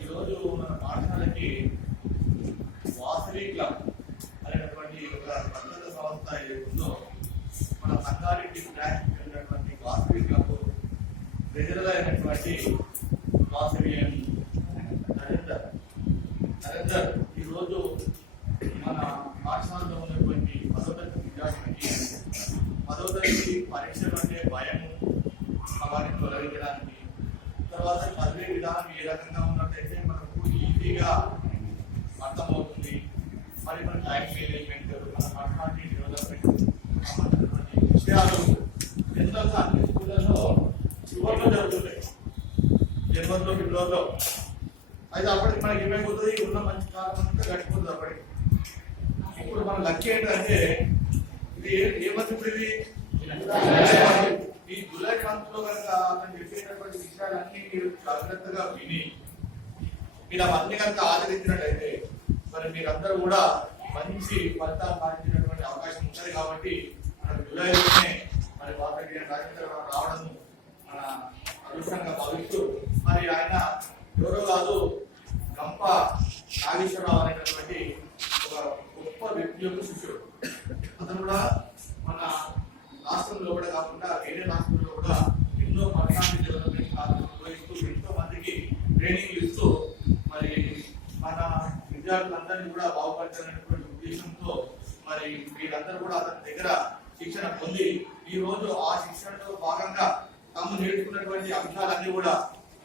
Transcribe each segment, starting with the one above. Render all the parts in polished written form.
ఈరోజు మన పాఠశాలకి వాసవి క్లబ్ అనేటువంటి ఒక భద్రత సంస్థ ఏదో మన సంగారెడ్డి బ్రాంచ్ వెళ్ళినటువంటి వాసవి క్లబ్ ప్రజలుగా అయినటువంటి వాసవి నరేందర్ ఈరోజు మన పాఠశాలలో ఉన్నటువంటి 10వ తరగతి విద్యార్థులకి 10వ తరగతి పరీక్షలు అంటే భయము వాటిని తొలగించడానికి, తర్వాత చదివే విధానం ఏ రకంగా ఉన్నట్టయితే మనకు ఈజీగా అర్థమవుతుంది. మరి మన టైం మేనేజ్మెంట్, మన పర్సనాలిటీ డెవలప్మెంట్ సంబంధించినటువంటి విషయాలు జనరల్గా అన్ని స్కూళ్ళలో చివరిలో జరుగుతుంటాయి, జనవరిలో ఫిబ్రవరిలో. అయితే అప్పటికి మనకి ఏమైపోతుంది, ఉన్న మంచి కాలం అంతా గడిచిపోతుంది. అప్పటికి ఇప్పుడు మన లక్ష్యం ఏంటంటే ఇది ఏ మంత్ ఇప్పుడు ఇది ఈ జూలై మంత్ లో కనుక అతను చెప్పేటటువంటి విషయాలన్నీ మీరు జాగ్రత్తగా విని మీరు అవన్నీ కనుక ఆచరించినట్లయితే మరి మీరందరూ కూడా మంచి ఫలితాలు సాధించినటువంటి అవకాశం ఉంటుంది. కాబట్టి మనకు జూలైలోనే మరి వాసవి రాజేంద్ర రావడం మన అదృష్టంగా భావిస్తూ మరి ఆయన ఎవరో కాదు, గంప నాగేశ్వరరావు అనేటటువంటి ఒక గొప్ప వ్యక్తి యొక్క శిష్యుడు. అతను కూడా మన రాష్ట్రంలో కూడా కాకుండా వేరే రాష్ట్రంలో కూడా ఎన్నో పర్సనాలిటీ డెవలప్మెంట్ క్లాసులు నిర్వహిస్తూ ఎంతో మందికి ట్రైనింగ్ ఇస్తూ మరి మన విద్యార్థులందరినీ కూడా బాగుపరచాలనేటువంటి ఉద్దేశంతో మరి వీరందరూ కూడా అతని దగ్గర శిక్షణ పొంది ఈ రోజు ఆ శిక్షణలో భాగంగా తాము నేర్చుకున్నటువంటి అంశాలన్నీ కూడా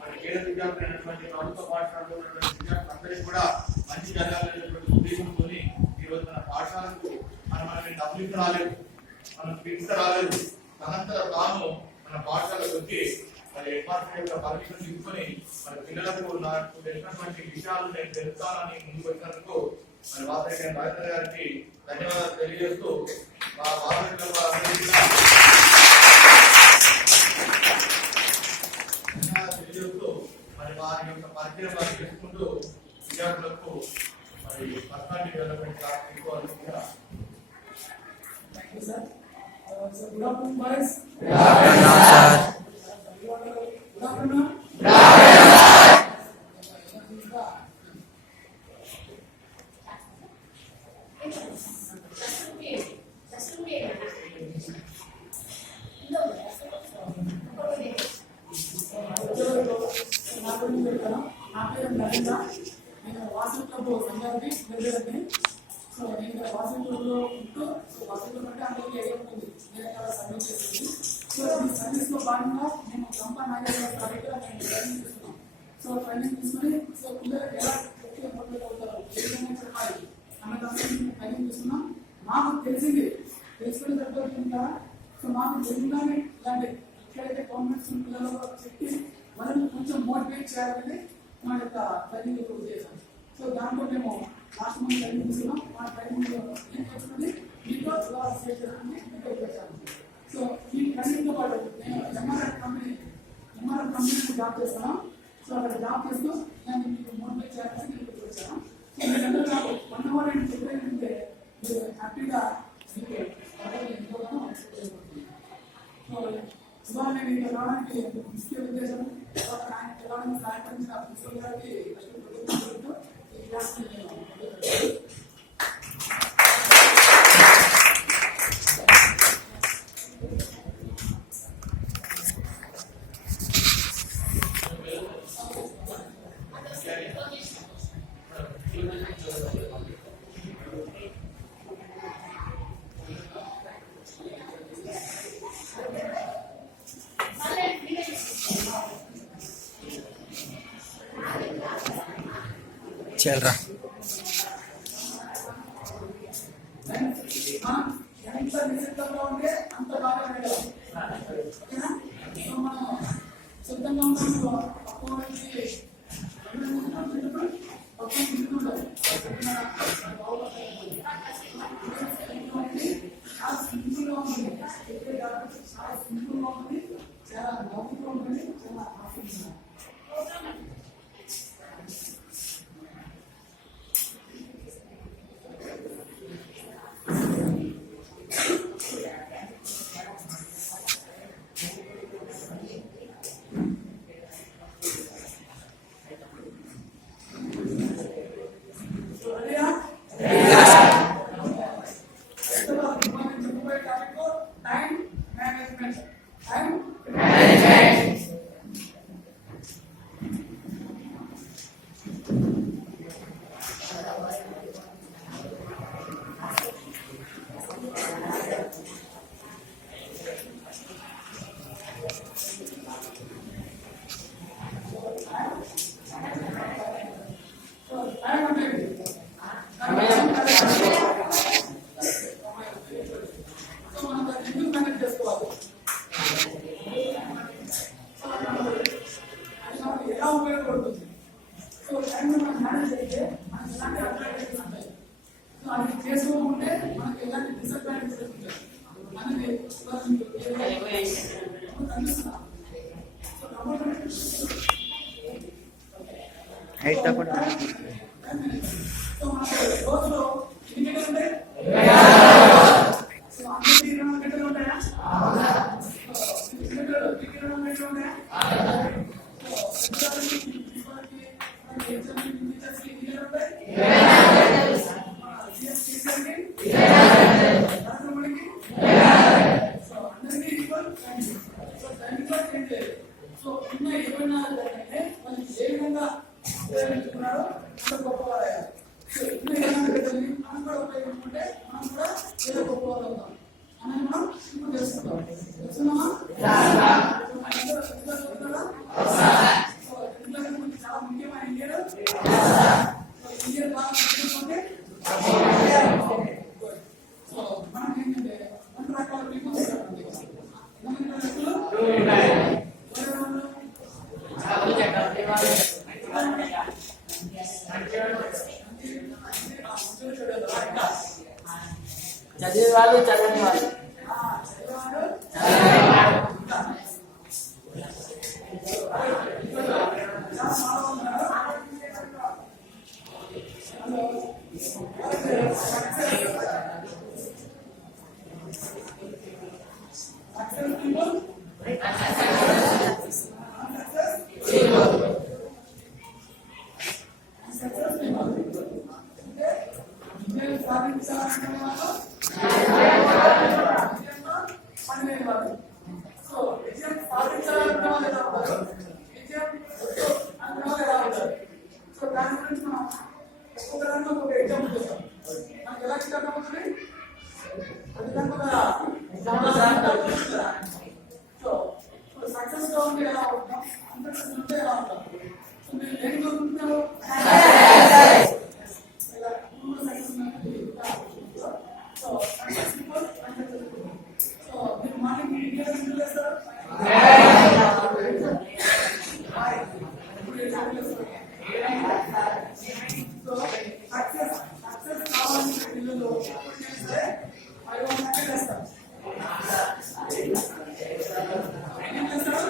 మరి కేంద్ర విద్యార్థులు అయినటువంటి ప్రభుత్వ పాఠశాలలో ఉన్నటువంటి విద్యార్థులందరికీ కూడా మంచి జరగాలనేటువంటి ఉద్దేశంతో ఈ రోజు మన పాఠశాలకు మనకి డబ్బులు రాలేదు, మనం తీసుకురాలేదు, తనంతర తాను మన పాఠశాలకు వచ్చి మరి హెడ్మాస్టర్ యొక్క పర్మిషన్ తీసుకొని మరి పిల్లలకు నాకు తెలిసినటువంటి విషయాలు నేను తెలుస్తానని ముందుకు వచ్చినందుకు మరి వాసవి రాజేంద్ర గారికి ధన్యవాదాలు తెలియజేస్తూ తెలియజేస్తూ మరి వారి యొక్క పరిచయం వారు చేసుకుంటూ విద్యార్థులకు మరి పర్సనాలిటీ డెవలప్మెంట్ క్లాస్ తీసుకోవాల్సిందిగా. Thank you, sir. So good afternoon, boys. Good afternoon, sir. Good afternoon. నా పేరు నరేంద్ర. నేను వాసవి క్లబ్ సంగారెడ్డి ప్రెసిడెంట్ని. సో నేను ఇక్కడ వాసవి క్లబ్లో ఉంటూ వాసవి క్లబ్ అంటే అందరికీ ఐడియా ఉంటుంది, నేను ఇక్కడ సర్వీస్ చేస్తుంది. సో ఈ సర్వీస్లో భాగంగా మేము గంప నాగేశ్వర దగ్గర మేము ట్రైనింగ్ తీసుకున్నాం. సో ట్రైనింగ్ తీసుకుని సో పిల్లలు ఎలా మోటివేట్ అవుతారు, ఏ విధంగా చెప్పాలి అన్న దానికి మేము ట్రైనింగ్ తీసుకున్నాం. మాకు తెలిసింది తెలుసుకునే తగ్గట్టు ఉంటారా. సో మాకు తెలియగానే ఇలాంటి ఎక్కడైతే గవర్నమెంట్స్ పిల్లలు చెప్పి వాళ్ళని కొంచెం మోటివేట్ చేయాలని మా యొక్క ట్రైనింగ్ ఉద్దేశం. సో దాంట్లో మేము లాస్ట్ మంత్ ట్రైనింగ్ తీసుకున్నాం. మా ట్రైనింగ్ ఏం చేస్తుంది మీతో స్టేట్ చేస్తుంది మీతో చేశాను. సో ఈ ట్రైనింగ్తో పాటు నేను ఎంఆర్ఎఫ్ కంపెనీలో జాబ్ చేస్తాను. సో అక్కడ జాబ్ చేస్తూ నేను మీకు మోటివేట్ చేయాలని నేను వచ్చాను. సో మీరందరూ నాకు 1 hour అండ్ ప్రిపేర్ ఉంటే మీరు హ్యాపీగా మీకు ఎంతోగానో సో ఇవాళ నేను ఇక్కడ రావడానికి ముఖ్య ఉద్దేశం రావడానికి సహాయపడిన ప్రిన్సిపల్ గారికి కష్టపడుతూ ఈ క్లాస్ చల్రా ఎంత నిశ్చితంగా ఉంటే అంత బాగా వెళ్ళాలి. ఓకేనా? సో మనం సిద్ధంగా ఉన్నప్పుడు పక్కన నుంచి చాలా నవ్వుతూ ఉంటుంది, చాలా ఆశిస్తున్నాను. ఎలా ఉపయోగపడుతుంది? సో టైం మనం మేనేజ్ అయితే మనకి ఎలాంటి అడ్వాంటేజెస్ ఉంటాయి, సో అది చేసుకోకుంటే మనకి ఎలాంటి డిసడ్వాంటేజెస్ ఉంటాయి అనేది కనిపిస్తుందా? సో హైట్ తప్పకుండా సో మనకి రోజులో ఎన్ని గంటలు ఉంటాయి? సో అందరికీ 20 గంటలు ఉంటాయా? 20 గంటలు ఉంటాయా? సో ఉన్న 24 గంటలనే మనం ఏ విధంగా ఉపయోగించుకున్నారో అంత గొప్పవారయ్యారు. సో ఉన్న 24 గంటలని మనం కూడా ఉపయోగించుకుంటే మనం కూడా ఏదో గొప్పవారు అవుతాం అని మనం ఇప్పుడు తెలుసుకుంటాం. తెలుసుకున్నామా? చాలా ముఖ్యమైన ఇండియన్ బాగా తెలుసుకుంటే సో మనం ఏంటంటే 2 రకాల పీపుల్స్ ఉంటారండి. చదివే వాళ్ళు చదవని వాళ్ళు సో విజయం సాధించాలనుకున్న వాళ్ళు ఎలా ఉంటారు, విజయం అనుకున్న ఎలా ఉంటారు? సో దాని గురించి మనం ఒక్కొక్క దాంట్లో ఒక ఎగ్జాంపుల్ చూస్తాం. మనకి ఎలా ఎగ్జాంపుల్ అవుతుంది? సో సక్సెస్ గా ఉంటే ఎలా ఉంటాం, అన్సక్సెస్ ఉంటే ఎలా ఉంటాం? సో మీరు దేని కోరుకుంటున్నారు? So successful unsuccessful. సో మీరు మార్నింగ్ ఇండియా చేస్తారు సో సక్సెస్ కావాలంటే పిల్లలు చేస్తే 5 గంటలు చేస్తారు. ఏం చేస్తారు?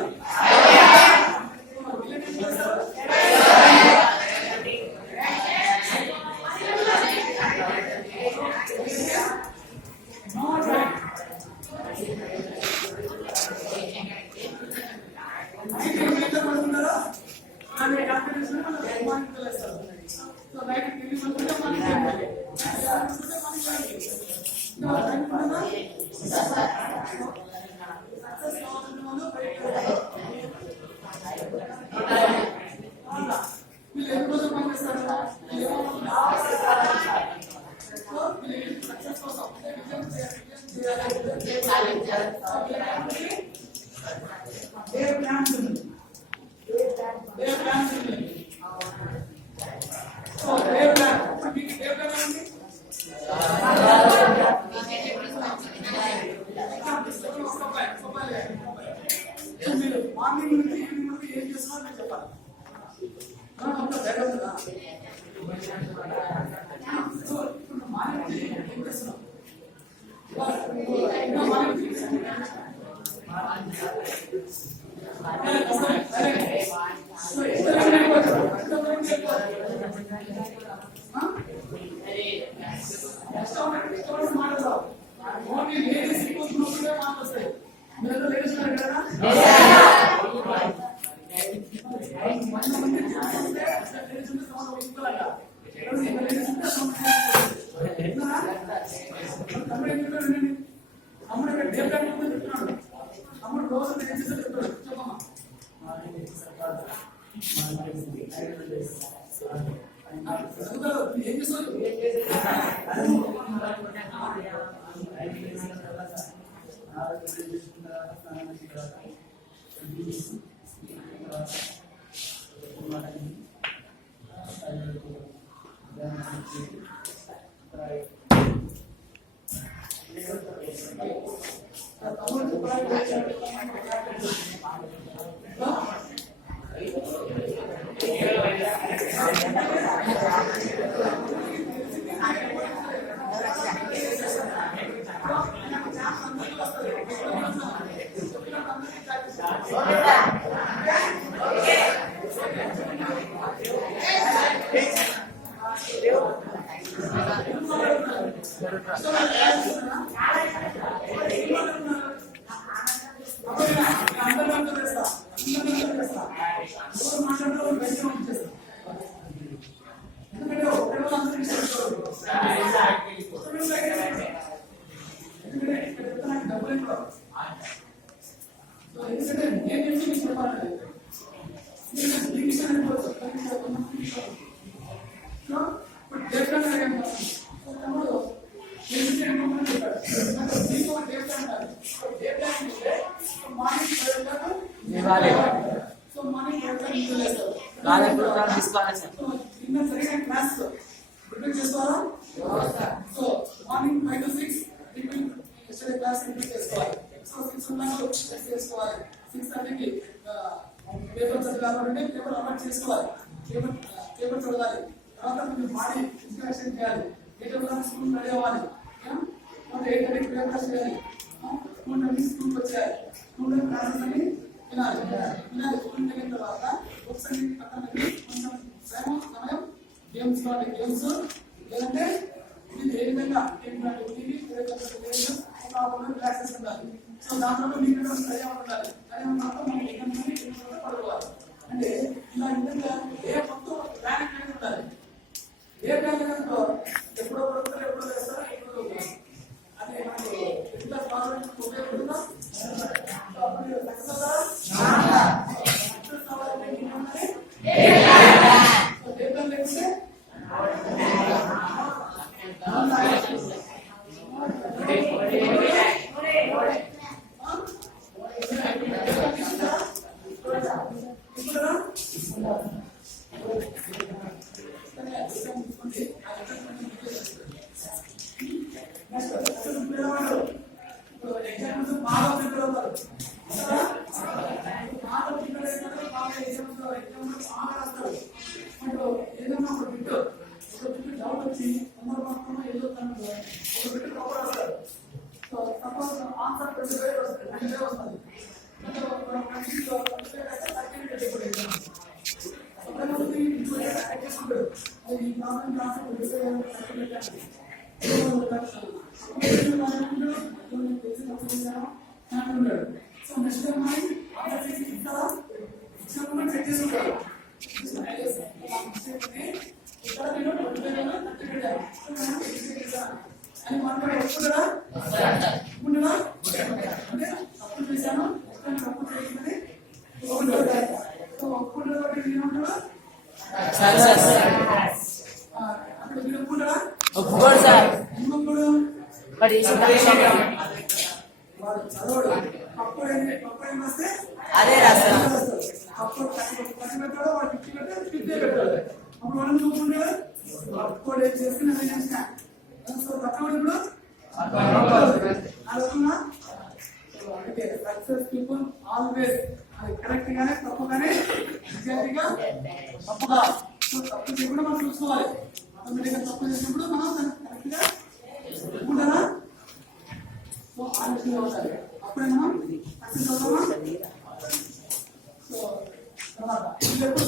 సో సో డే ప్లాన్ మీకు డే ప్లాన్ ఏంటి? సో మీరు మార్నింగ్ నుంచి ఈవినింగ్ వరకు ఏం చేస్తున్నారో మీరు చెప్పాలి. సో ఇప్పుడు మార్నింగ్ నుంచి ఏం చేస్తున్నాం? అమ్ముడు రోజు ఏం చేస్తారు చెప్తాడు చెప్పమ్మా. ఏం చేస్తారు? సో మార్నింగ్ 5 to 6 క్లాస్ చేసుకోవాలి. సో 6 చేసుకోవాలి. 6:30కి పేపర్ చదవాలంటే పేపర్ అలవాటు చేసుకోవాలి. పేపర్ చదవాలి. తర్వాత మీరు బాడీ ఇన్స్ట్రక్షన్ చేయాలి. 8 స్కూల్ రెడీ అవ్వాలి. 8:30కి పేపర్ చేయాలి. 2:30కి స్కూల్కి వచ్చేయాలి. 2:30 క్లాసెస్ అని వినాలి. స్కూల్ వెళ్ళిన తర్వాత ఒకసారి పక్కన కొంచెం సమయం గేమ్స్ లేదంటే ఇది ఏ విధంగా క్లాసెస్ ఉండాలి. సో దాంట్లో మీకు స్టడీ ఉండాలి. పడుకోవాలి. అంటే ఇలా విధంగా ఏ మొత్తం ప్లానింగ్ అనేది ఉండాలి. ఏ ప్లానింగ్ ఎప్పుడో పడుతారో ఎప్పుడో చేస్తారో ఎప్పుడో అదే మనకి ఎట్లా గవర్నమెంట్ ఉపయోగపడుతుందా అప్పుడు వాళ్ళు చూసుకుంటే వర్కౌట్ ఏం చేస్తే నేను చేసిన సో వర్కౌట్ ఇప్పుడు అర్థమా ఓకే సక్సెస్ పీపుల్ ఆల్వేస్ అది కరెక్ట్ గానే తప్పుగానే నిజాయితీగా తప్పుగా సో తప్పు చేయకుండా మనం చూసుకోవాలి ఆటోమేటిక్గా తప్పు చేసినప్పుడు మనం కరెక్ట్ గా ఉంటారా సో ఆ విషయంలో ఉండాలి అప్పుడే మనం సక్సెస్ అవుతామా సో తర్వాత ఇది ఎప్పుడు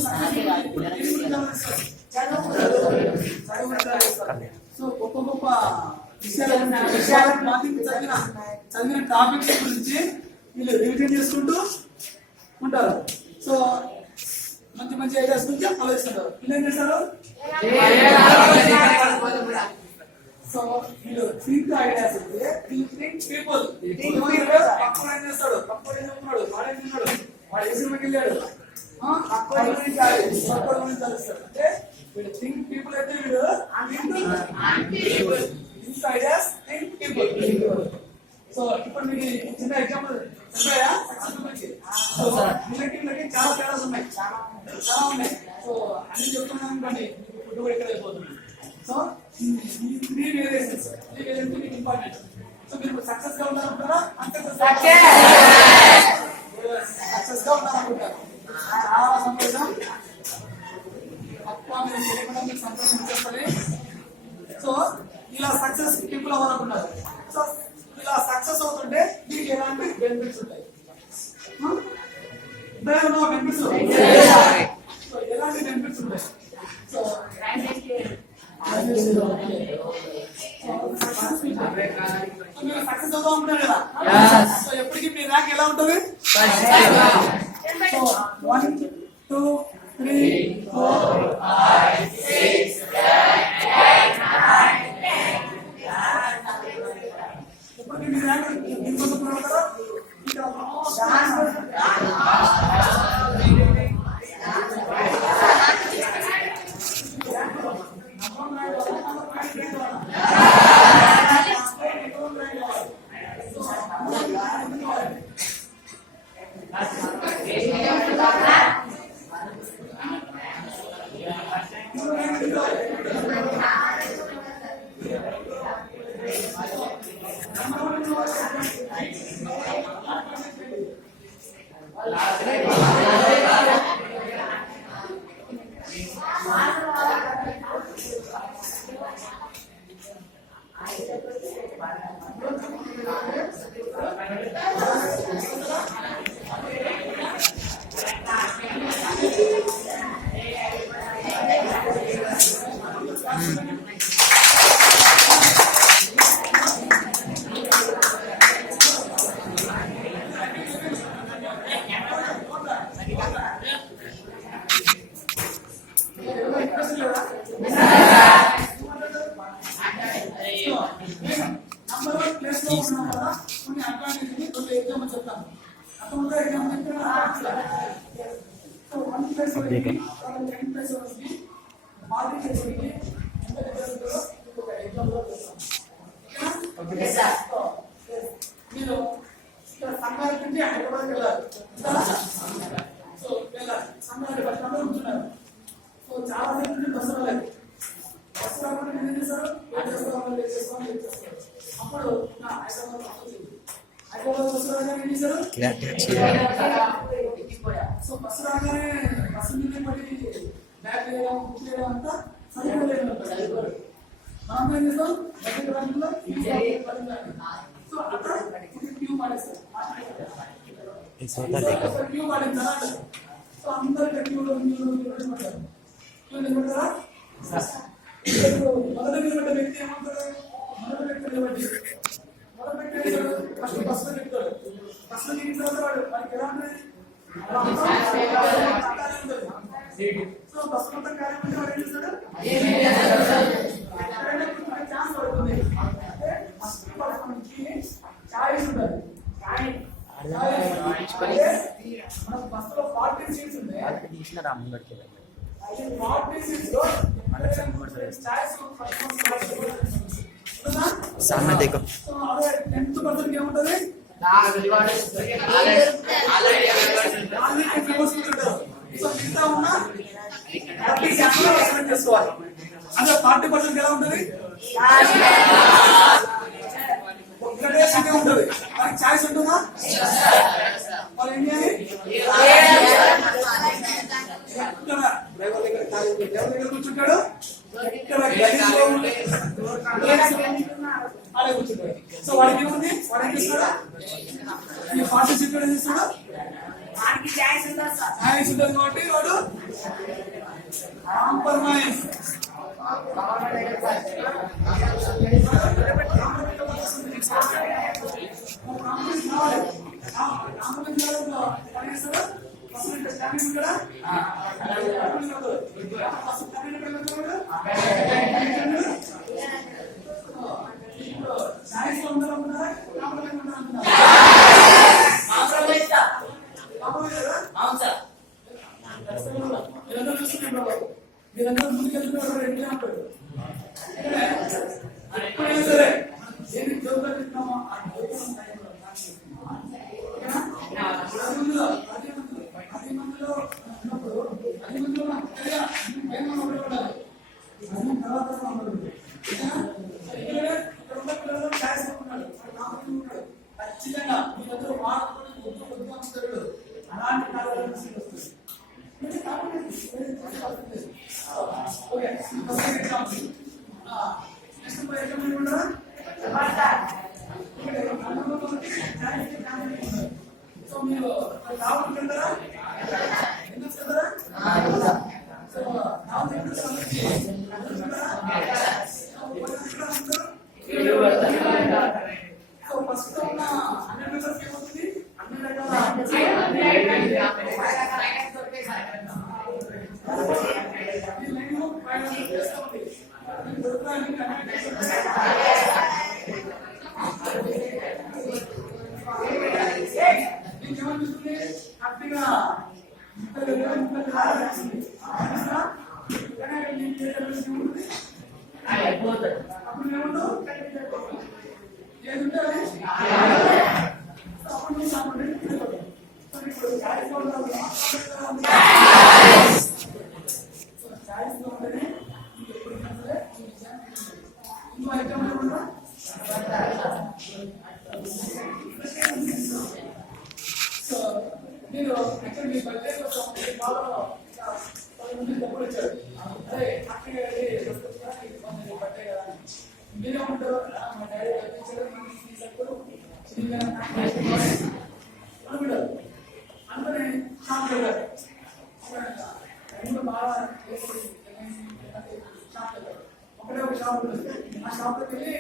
సో గొప్ప గొప్ప చదివిన టాపిక్స్ గురించి వీళ్ళు రివిజన్ చేసుకుంటూ ఉంటారు సో మంచి మంచి ఐడియాస్ గురించి ఆలోచిస్తుంటారు వీళ్ళు ఏం చేస్తారు సో వీళ్ళు థింక్ ఐడియాస్ థింక్ పీపుల్ తక్కువ ఏం చేస్తాడు తక్కువ ఏం చెప్తున్నాడు వాడేం తిన్నాడు వాడు ఏ సినిమాకి వెళ్ళాడు అంటే వీడు థింక్ పీపుల్ అయితే వీడు think ideas think people so ఇప్పుడు మీకు చిన్న ఎగ్జాంపుల్ చెప్పాయా సక్సెస్ గురించి సో వీళ్ళకి చాలా తేడాలు ఉన్నాయి చాలా ఉన్నాయి సో అన్ని చెప్తున్నాను అనుకోండి ఫుడ్ కూడా ఇక్కడ అయిపోతుంది సో ఈ త్రీ వేరియేషన్స్ మీకు ఇంపార్టెంట్ సో మీరు సక్సెస్ గా ఉన్నారనుకుంటారా సక్సెస్ గా ఉన్నారనుకుంటారు చాలా సంతోషం తక్కువ మీరు తెలియకుండా మీకు సంతోషం చెప్పండి సో ఇలా సక్సెస్ పీపుల్ అవ్వాలనుకున్నారు సో ఇలా సక్సెస్ అవుతుంటే మీకు ఎలాంటి బెనిఫిట్స్ ఉంటాయి బెనిఫిట్స్ సో ఎలాంటి బెనిఫిట్స్ ఉంటాయి సో మీరు సక్సెస్ అవుతా ఉంటారు కదా సో ఎప్పటికీ మీ ర్యాంక్ ఎలా ఉంటుంది సో 1 2 3 4 5 6 ఎప్పటికీ మీ ర్యాంక్ ఇంకొంటున్నారు కదా మీరు సంగారెడ్డి నుంచి హైదరాబాద్ వెళ్ళారు సో వెళ్ళారు సంగారెడ్డి బస్ స్టాండ్ లో ఉంటున్నారు సో చాలా మంది నుంచి బస్సు రాలేదు బస్సు రాకుండా ఏం చేశారు అప్పుడు నా హైదరాబాద్ బస్సు రాగానే ఏం చేశారు సో బస్సు రాగానే బస్సు మీద పడి బ్యాగ్ చేయడం బుక్ చేయడం అంతా సరిగ్గా లేదు మనం ఏం చేస్తాం సో అక్కడ క్యూ పాడేస్తారు క్యూ పాడించారా సో అందరు క్యూలో నిలబడతారు క్యూ నిలబడతారా మొదటి నిలబడ్డ వ్యక్తి ఏమంటారు మొదటి వ్యక్తి నిలబడి మొదటి వ్యక్తి ఫస్ట్ బస్సులో చెప్తాడు బస్సులో దిగిన తర్వాత వాడికి ఎలా ఉంటుంది సో బస్సు మొత్తం కార్యక్రమం వాడు ఏం చేస్తాడు ఛాన్స్ పడుతుంది అంటే ఫస్ట్ మనకి చాయిస్ ఉంటుంది మన బస్సులో 40 సీట్స్ ఉన్నాయి 40 సీట్స్ లో చాయిస్ सामने देखो సో అదే 10th పర్సన్ ఏముంటది సో మిగతా ఉన్న పార్టీ శాఖలో సెలెక్ట్ చేసుకోవాలి. అదే పార్టీ పర్సన్ ఎలా ఉంటుంది, ఒక్కటే సీటే ఉంటుంది, మనకి ఛాయిస్ ఉంటుందా? వాళ్ళు ఏం చేయాలి, ఇక్కడ డ్రైవర్ దగ్గర ఎవరి దగ్గర కూర్చుంటాడు, ఇక్కడ గదిలో అదే కూర్చుంటాడు. సో వాడికి ఏముంది, వాడు ఏం చేస్తాడు, ఈ పార్టీ సీట్ ఏం చేస్తాడు, ఛాయిస్ ఉంటుంది కాబట్టి వాడు కాంప్రమైజ్. మీరందరూ ముందుకెళ్తున్నారు, ఎట్లా ఉంటాడు ఎప్పుడైనా సరే ఏది చదువుతున్నామో ఆ ఖచ్చితంగా మీరందరూ వాడుకుంటారు. అలాంటి కార్యాలయం వస్తుంది. సో మీరు రావుకుంటారా, ఎందుకు కదా, సో సో ఫస్ట్ ఉన్న అన్ని మెంబర్స్ ఏమవుతుంది, అన్ని అప్పుడు ఏముండవు ఏది ఇంకో ఐటమ్ ఏమన్నా సో మీరు ఇక్కడ మీ బర్త్డే కోసం బాగా 10 మంది డబ్బులు ఇచ్చారు, అదే అక్కడ బర్త్డే కదా మీరేమంటారు, మా డాడీ పంపించారు అందుకని షాప్ వెళ్ళారు, బాగా షాప్ వెళ్ళారు, ఒకటే ఒక షాప్ ఉంటుంది, ఆ షాప్కి వెళ్ళి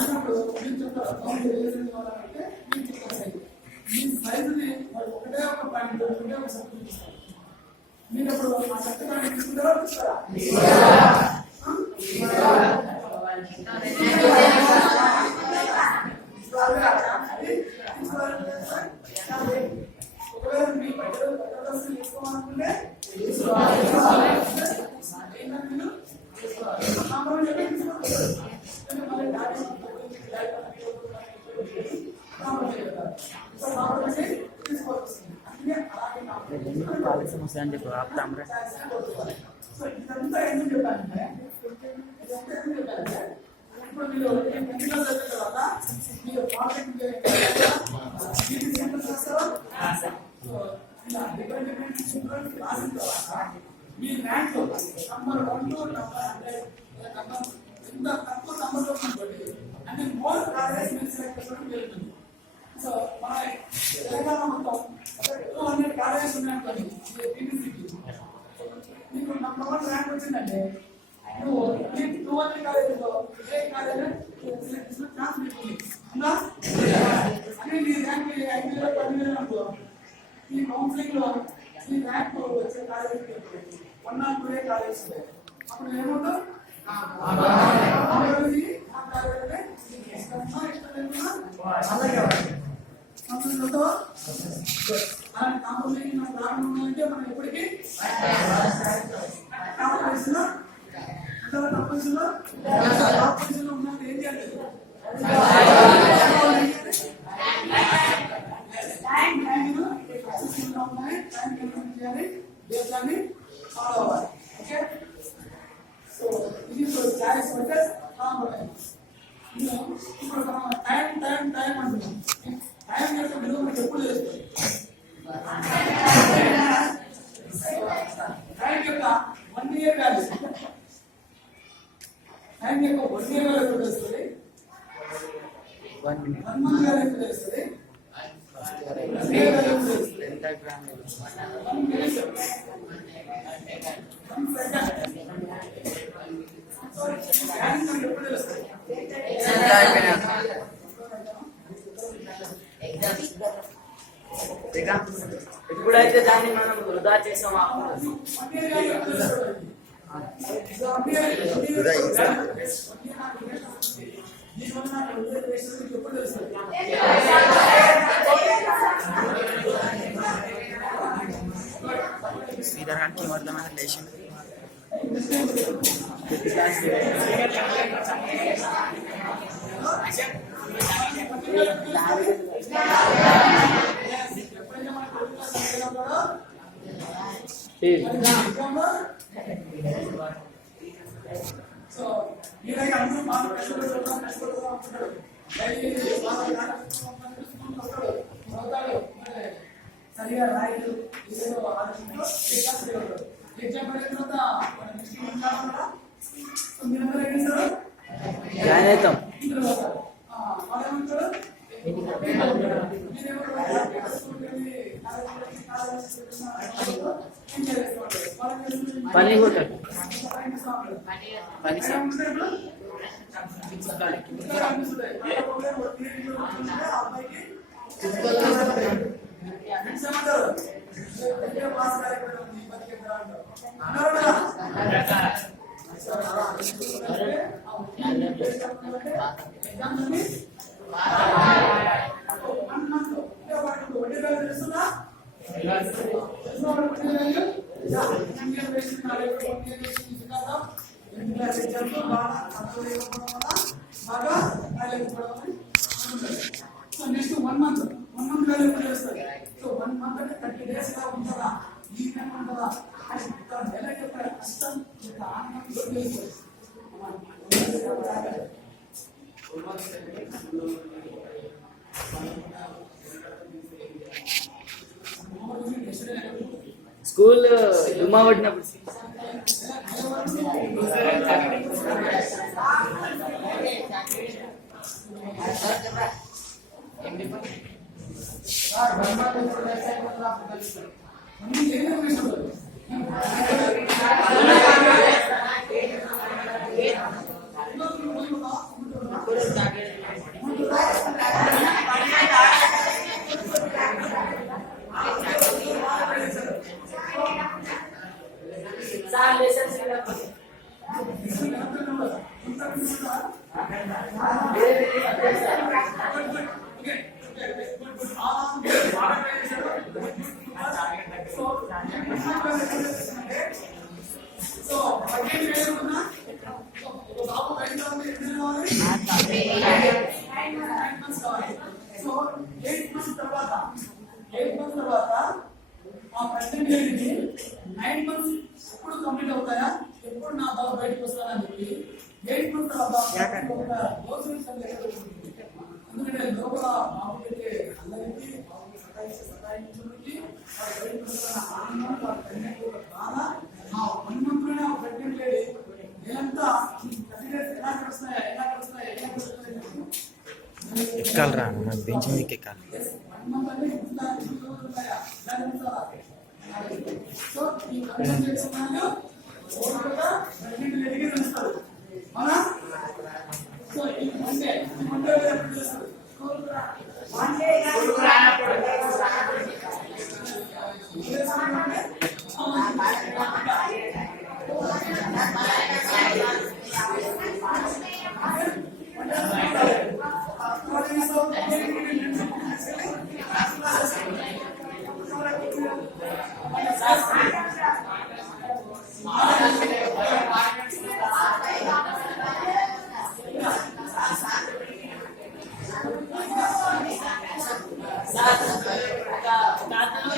అన్నప్పుడు మీరు చెప్తారు కావాలంటే మీరు చెప్తారు మీ సైజుని వాళ్ళు ఒకటే ఒక పాయింట్ ఒకటే ఒక సత్తు చూపిస్తారు. మీరు అప్పుడు ఆ సత్తు పాయింట్ తీసుకుంటారా చూస్తారా, ఒకవేళ మీ బట్టలు తీసుకోవాలనుకుంటే సమస్య అని చెప్పి ఆపుతాం. ఇదంతా ఎందుకు చెప్పాలంటే ఇప్పుడు మీరు తర్వాత మీరు ఇలా డిఫరెంట్ డిఫరెంట్ రాసిన తర్వాత మీ ర్యాంక్ నంబర్ 1 to నంబర్ 100 ఎంత తక్కువ నంబర్లో ఉంటుంది అంటే మోర్ కాలేజ్ మీరు సెలెక్ట్ చేసుకోవడం జరుగుతుంది. సో మన తెలంగాణ మొత్తం 200 కాలేజెస్ ఉన్నాయనుకోండి టీటీసీకి, మీకు నంబర్ 1 ర్యాంక్ వచ్చిందంటే నువ్వు ఈ 200 కాలేజీలో ఏ కాలేజ్ సెలెక్ట్ చేసుకునే ఛాన్స్ మీకు ఉంది ఉందా? అంటే నీ ర్యాంక్ 5,000 10,000 అనుకో, ఈ కౌన్సిలింగ్ లో ఈ ర్యాంక్ వచ్చే కాలేజ్ 1 or 2 కాలేజ్ అప్పుడు ఏముందో అంటే మనం ఎప్పటికీ ఉన్నట్టు ఏం చేయాలి, చేయాలి 1 minute. 1 month value తెలుస్తుంది. First year 10th exam. ఎప్పుడైతే దాన్ని మనం వృధా చేసామో శ్రీధరానికి ఏమర్థమైన రిలేషన్ సో మీరైతే అందరూ బాగా కష్టపడుతున్నాం సరిగా రాయలు ఏదో ఆలోచించో ఎగ్జామ్ పడిన తర్వాత మీరందరూ ఏం చేస్తారు జాయిన్ అవుతాం. వాళ్ళేమంటారు పని పోతాడు. పని సో నెక్స్ట్ 1 మంత్ వేలు చేస్తారు. సో 1 మంత్ అంటే 30 days గా ఉంటుందా ఈ నెల ఉంటుందా నెల యొక్క కష్టం యొక్క ఆనందం తెలుస్తుంది. స్కూల్ డుమ్మా పట్టినప్పుడు సో 8 months తర్వాత ఆ ప్రెగ్నెంట్ లేడీకి 9 months ఎప్పుడు కంప్లీట్ అవుతాయా, ఎప్పుడు నా బాబు బయటకు వస్తానని చెప్పి 8 months తర్వాత ఎందుకంటే లోపల బాబుకి అందరికీ బాబు సతాయించడానికి ఆనందం ప్రెగ్నెంట్ బాగా ఆ 1 month లోనే ఆ ప్రెగ్నెంట్ లేడీ నేనంతా 30 days ఎలా గడుస్తున్నాయా ఎక్కాలరా నాకు బెంచ్ మీదకి ఎక్కాలి. సో ఈ కన్సల్ట్ చేస్తున్నాను సో ఈ మండే ఎప్పుడు చేస్తారు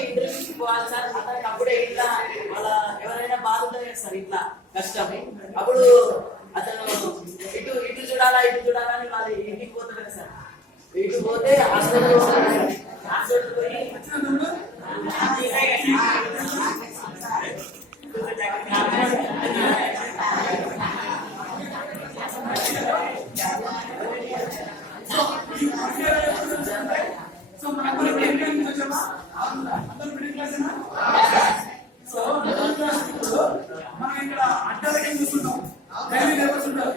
ఇంటర్వ్యూకి పోవాలి సార్. అప్పుడే ఇట్లా వాళ్ళ ఎవరైనా బాధ చేస్తారు ఇట్లా కష్టం. అప్పుడు అతను ఇటు ఇటు చూడాలా అని వాళ్ళు ఇంటికి పోతారు సార్. ఇటు పోతే హాస్పిటల్ పోయి సో ఈ సో మనం మిడిల్ క్లాస్ నుంచి వచ్చామా? అందరూ మిడిల్ క్లాసేనా? సో మిడిల్ క్లాస్ ఇప్పుడు మనం ఇక్కడ అడ్డాలకి చూస్తున్నాం, డైలీ లేబర్స్ ఉంటారు.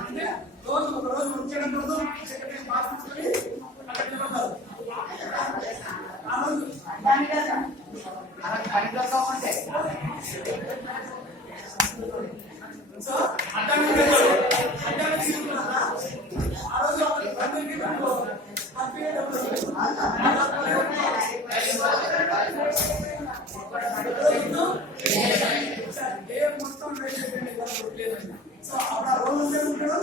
అంటే రోజు ఒక రోజు వచ్చేయడం కోసం సెక్రటరీ మార్చుకొని అక్కడ నిలబడతారు. ఆ రోజు సో అడ్డాలకి తీసుకున్నారా? ఆ రోజు అందరికీ హ్యాపీగా ఏ మొత్తం లేదండి. సో అప్పుడు ఆ రోజు ఉంటాడు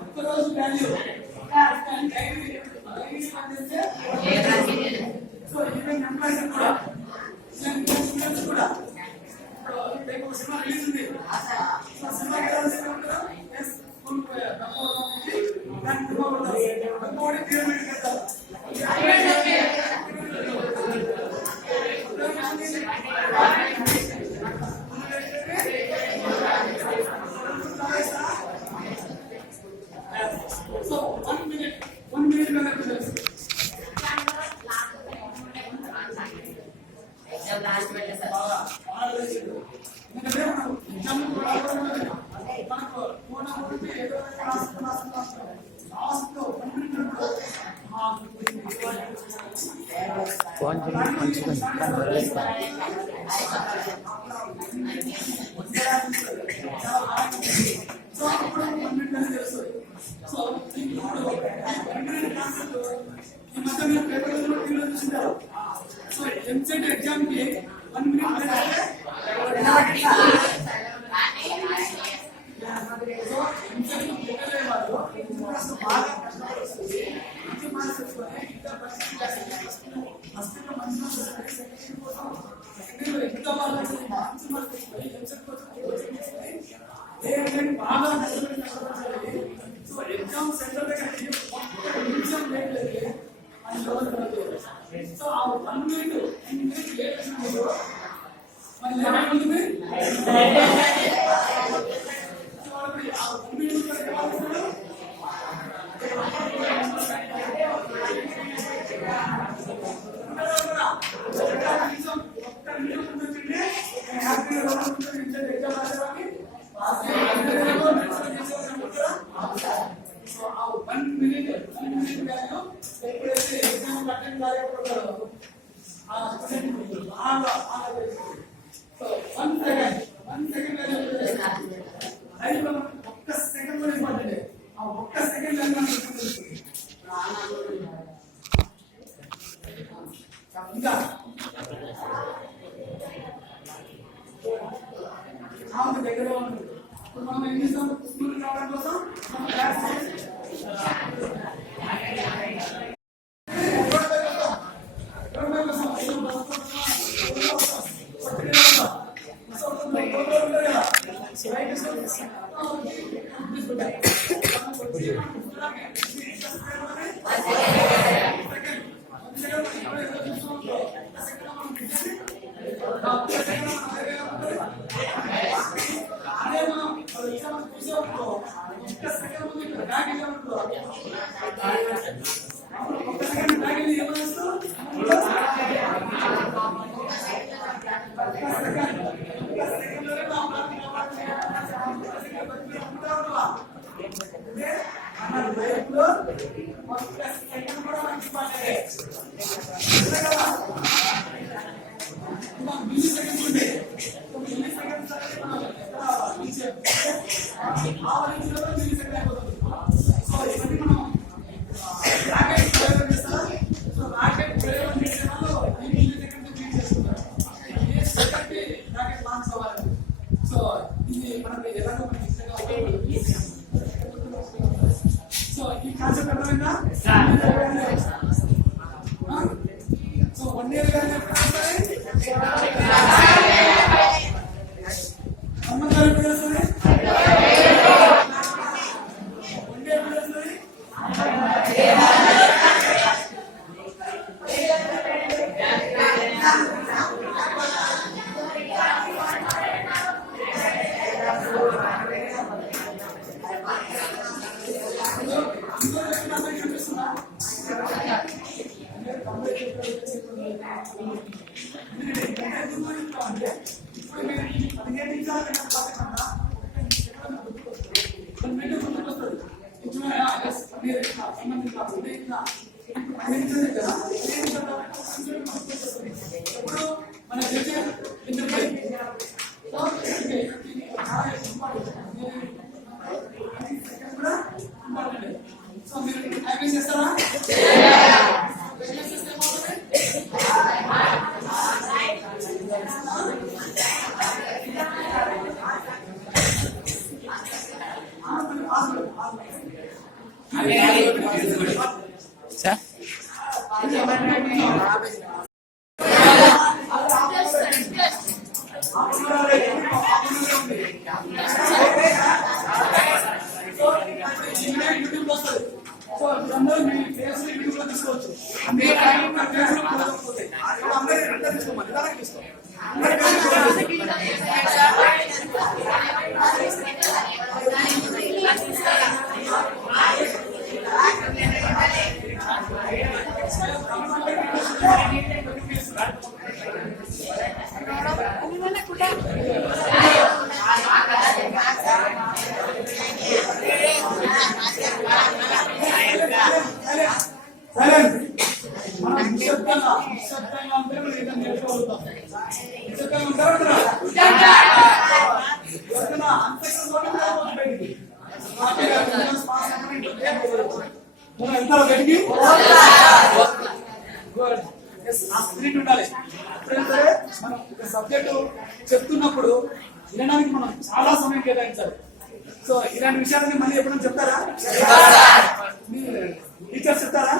ఒక్క రోజు వాల్యూ సో ఈవెన్ ఎంప్లాయీస్ కూడా స్టూడెంట్స్ కూడా రేపు సినిమా రిలీజ్ ఉంది. సో సినిమా సో 1 minute తెలుసు. ఎందుకంటే మనం ఎగ్జామ్ మనకు ఏదో లాస్ట్ ఫోన్ చేయండి మంచిగా కానీ వదిలేస్తాను. సో అప్పుడు 1 minute తెలుస్తుంది. సో ఇప్పుడు ఈ మధ్య మీరు పేపర్లో టీవీలో చూసింటారు. సో ఎంసెట్ ఎగ్జామ్ కి 1 minute సో ఎంసెట్ ప్రిపేర్ అయ్యే వాళ్ళు బాగా కష్టపడి మంచి మార్క్స్ తెచ్చుకొని ఇంటర్ ఫస్ట్ మంచి ఎంత బాగా మంచి మార్క్స్ తెచ్చుకొని ఎంసెట్ కోసం బాగా కష్టపడి సో ఎగ్జామ్ సెంటర్ దగ్గర ఎగ్జామ్ లేదు అని సో ఆ 1 minute లేట్ వచ్చినప్పుడు మరి ఏమైంది? ఆ 1 minute ఎప్పుడైతే ఎగ్జామ్ అటెండ్ కాలేకపోతారో ఆ స్టూడెంట్ బాగా సో 1 second లైఫ్ లో ఒక్క సెకండ్ కూడా ఇంపార్టెంట్. ఆ ఒక్క సెకండ్ ఇంకా దగ్గర ఉంటుంది. ఇప్పుడు మనం ఏం చేస్తాం? స్కూల్ రావడం కోసం మనం క్లాస్ సో ఈ కాన్సెప్ట్ అర్థమైందా? సో 1 year సంబంధాలు మీటర్ ముందుకు వస్తుంది. మీరు ఇట్లా సంబంధించిన ఇప్పుడు మన సో మీరు టైపింగ్ చేస్తారా? సార్ సో అందరూ మీ ఫేస్ యూట్యూబ్ లో తీసుకోవచ్చు. అందరూ తీసుకోమని మనం నిశ్శబ్దంగా ఉంటే మనం ఏదైనా నేర్చుకోగలుగుతాం. నిశ్శబ్దంగా ఉంటారా? మనం వెళ్తారా బయటికి? ఆ స్పిరిట్ ఉండాలి. ఎప్పుడైనా సరే మనం ఒక సబ్జెక్టు చెప్తున్నప్పుడు వినడానికి మనం చాలా సమయం కేటాయించాలి. సో ఇలాంటి విషయాలని మళ్ళీ ఎప్పుడైనా చెప్తారా? టీచర్స్ చెప్తారా?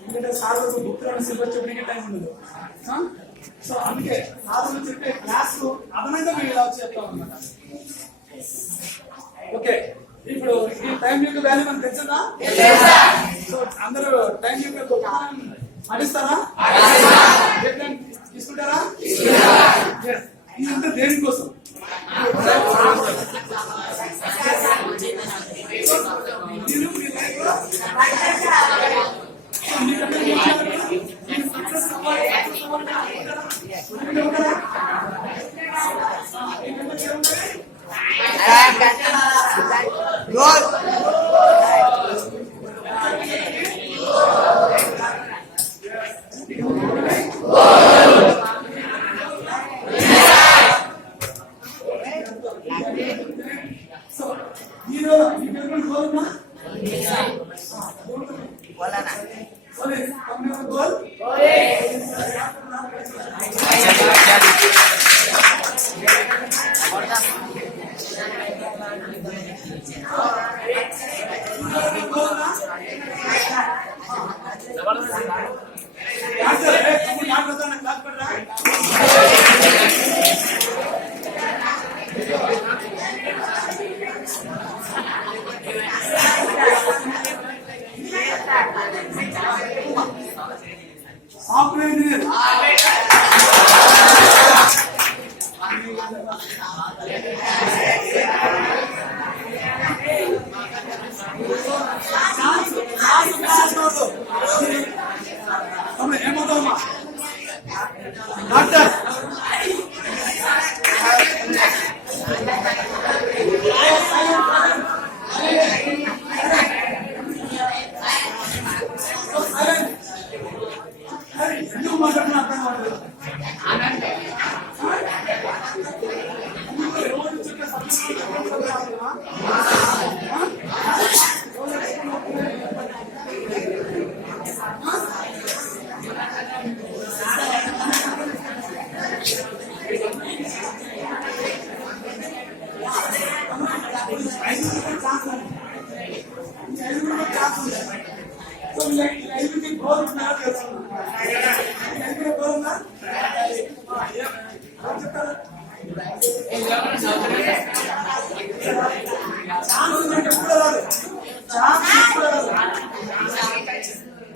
ఎందుకంటే సార్ బుక్ సిలబస్ చెప్పడానికి టైం ఉండదు. సో అందుకే సార్లు చెప్పే క్లాస్ అదనంగా మేము ఇలా వచ్చి చెప్తాం అనమాట. ఓకే, ఇప్పుడు ఈ టైం యొక్క వాల్యూ మనకు తెలిసిందా? సో అందరూ టైం యొక్క గొప్పతనం పాటిస్తారా? తీసుకుంటారా? ఇదంతా దేనికోసం? Software engineer ఏమవుతామా? డాక్టర్ ఎందుకు మాట్లాడుతున్నా అర్థం కాదు.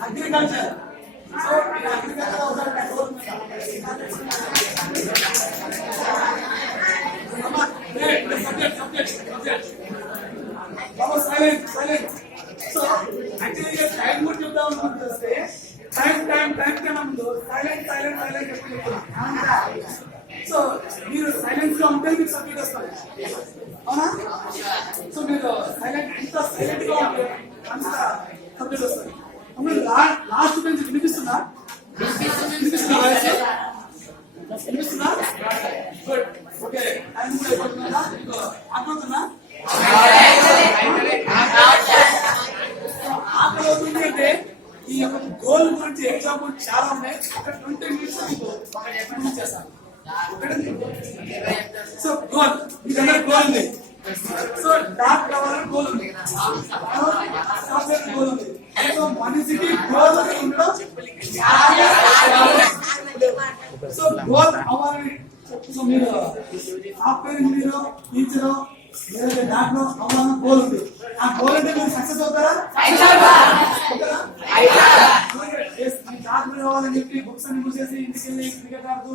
అగ్రికల్చర్ సో సో యాక్చువల్గా టైం కూడా చెప్తా ఉన్నాం చూస్తే టైం కన్నా ముందు సైలెంట్ సో మీరు సైలెన్స్ లో ఉంటే మీకు సబ్జెక్ట్ వస్తుంది. అవునా? సో మీరు సైలెంట్ ఇంత సైలెంట్ గా ఉంటే అంత సబ్జెక్ట్ వస్తుంది. మీరు లాస్ట్ బెంచ్ వినిపిస్తుందా? వినిపిస్తుందా? గుడ్. ఓకే, టైం కూడా అయిపోతుందా? అర్థమవుతుందా? ఆకలి అవుతుంది అంటే ఈ యొక్క గోల్ గురించి ఎగ్జాంపుల్ చాలా ఉన్నాయి. ఒక 20 minutes మీకు ఎక్స్ప్లెయిన్ చేస్తాను. సో గోల్, మీ దగ్గర గోల్ ఉంది. సో డాక్ కావాలని గోల్ ఉంది, సాఫ్ట్వేర్ గోల్ ఉంది. సో మనిషికి గోల్ ఉండడం. సో గోల్ అవ్వాలని, సో మీరు సాఫ్ట్వేర్ ఇంజనీర్, టీచర్, లేదంటే డాక్టర్ అవ్వాలని గోల్ ఉంది. ఆ గోల్ అంటే మీరు సక్సెస్ అవుతారా? డాక్టర్ అవ్వాలని చెప్పి బుక్స్ అన్ని చూసేసి ఇంటికి వెళ్ళి క్రికెట్ ఆడుతూ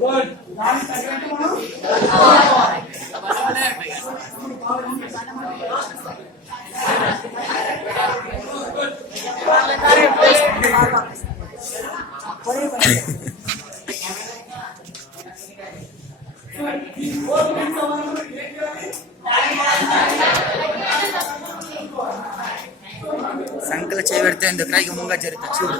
గుడ్. దానికి తగ్గట్టు మనం సంకల చేయబెడితే ఎందుకు ఇక ముంగ జరుగుతుంది చూడు.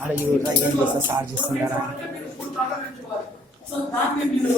అక్కడ యూరా ఏం చేస్తా సార్ చేస్తున్నారా? సో దాన్ని మీరు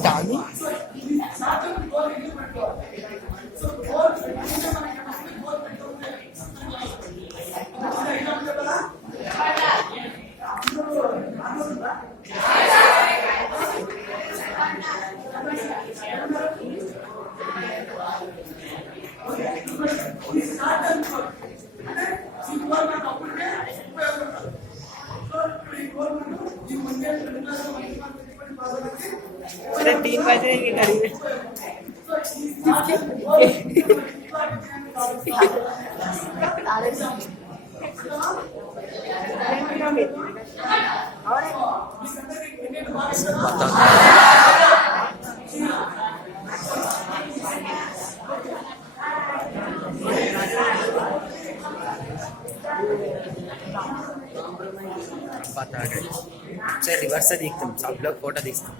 దాన్ని अरे 3 बजे की घड़ी में बता रहे से रिवर्स से देखते हैं सब लोग फोटो देखते हैं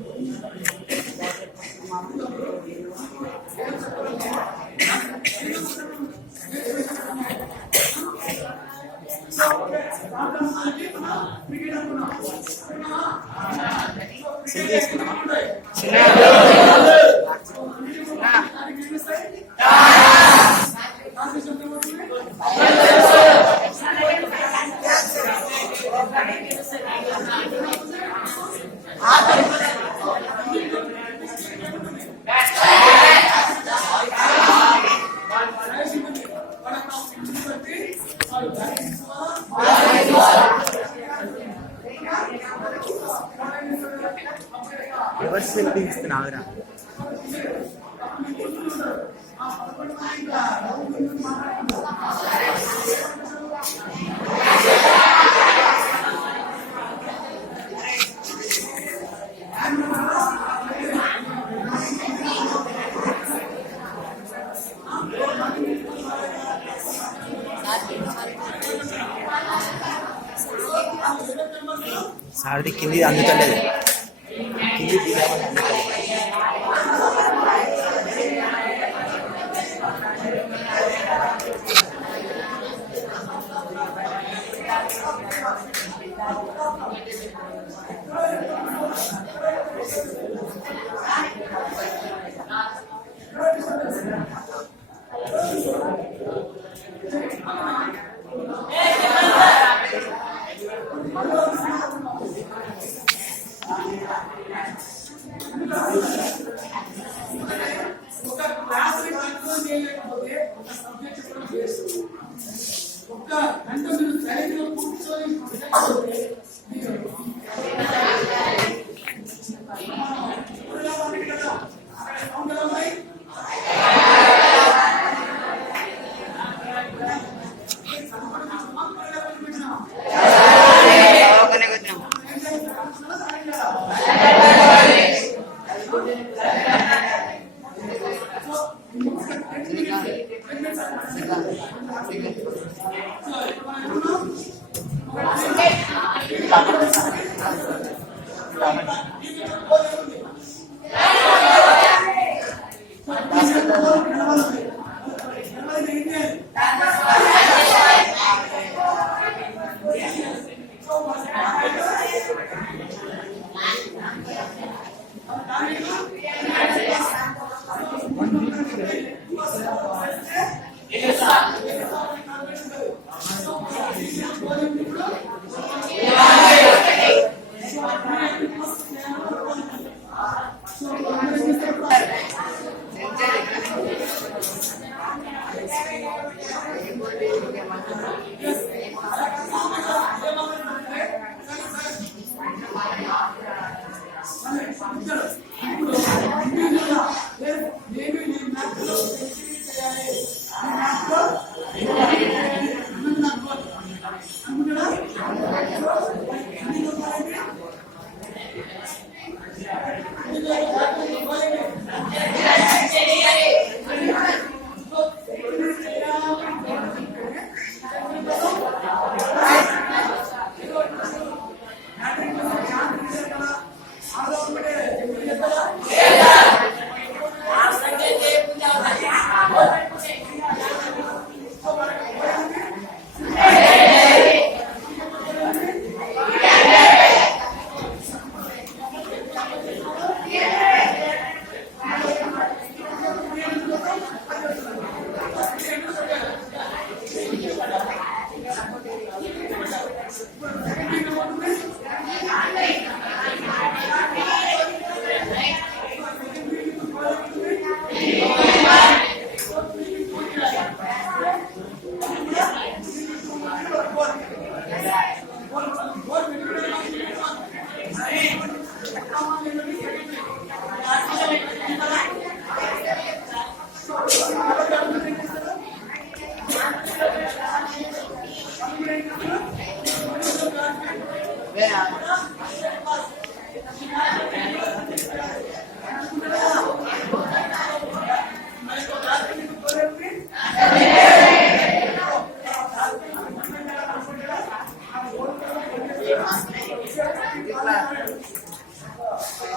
షూటింగ్ ఇస్తున్నావురా. సార్ది కింది అందుతలేదు, కింది దిగామని అందుతలేదు. ఒక క్లాస్ కంట్రోల్ చేయలేకపోతే ఒక సబ్జెక్ట్ కూడా వేస్ట్. ఒక్క గంట మీరు సైడ్లో కూర్చొని వినకపోతే మీరు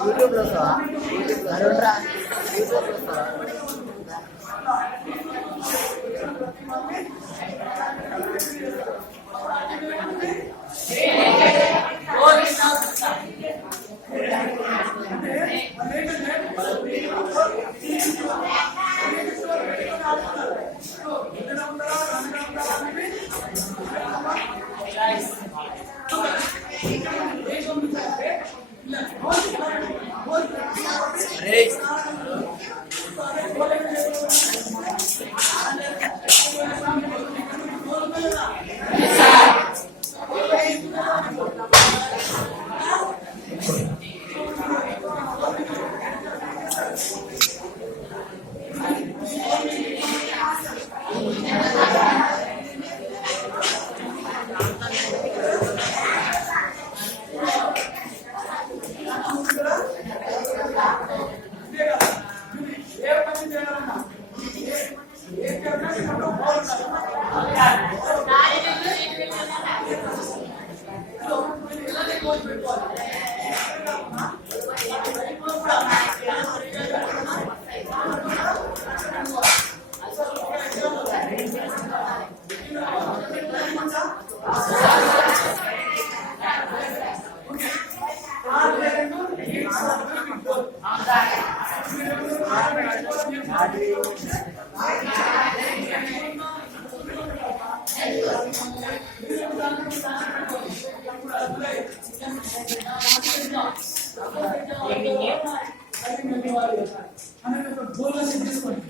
యూట్యూబ్ లో వస్తావా? యూట్యూబ్ లో వస్తావా? Hey! అనేది ఒక గోల్ గా సెట్ చేసుకోండి.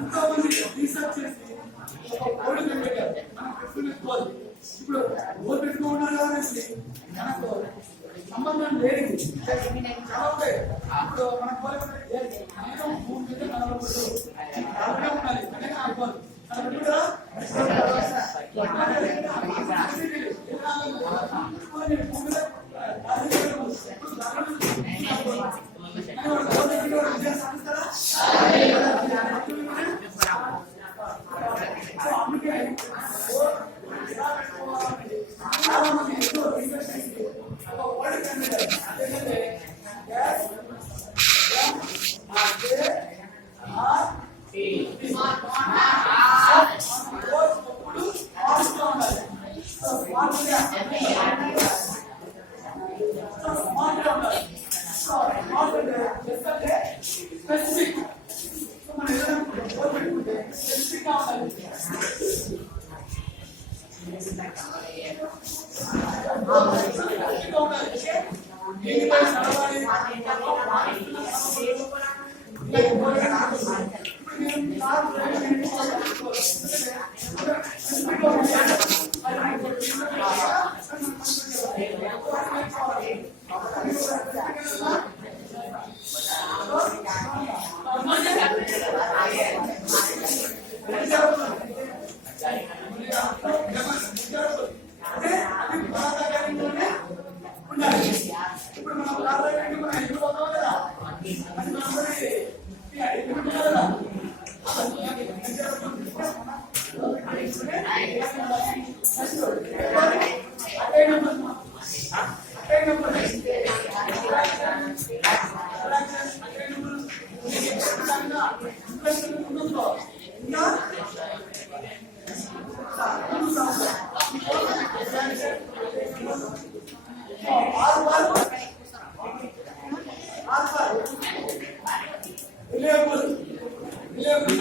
ఎంతో మంది రీసెర్చ్ చేసి ఒక బోర్డు పెట్టారు. మనం పెట్టుకునే గోల్ ఇప్పుడు గోల్ పెట్టుకున్నారు అనేసి మనకు సంబంధం లేదు. చాలా ఉంటాయి. ఇప్పుడు మన గోల్ కనీసం 3 మీద 40 ఉండాలి అనేది ఆ గోల్. మనం పెట్టుకుంటారా? స్పెసిఫిక్ మనం ఏదైనా గోల్ పెట్టుకుంటే స్పెసిఫిక్ గా ఉండాలి. దీనిపై చదవాలి. ఇప్పుడు మనం ప్రాధాన్యత మనం ఎదురు పోతాం కదా, అది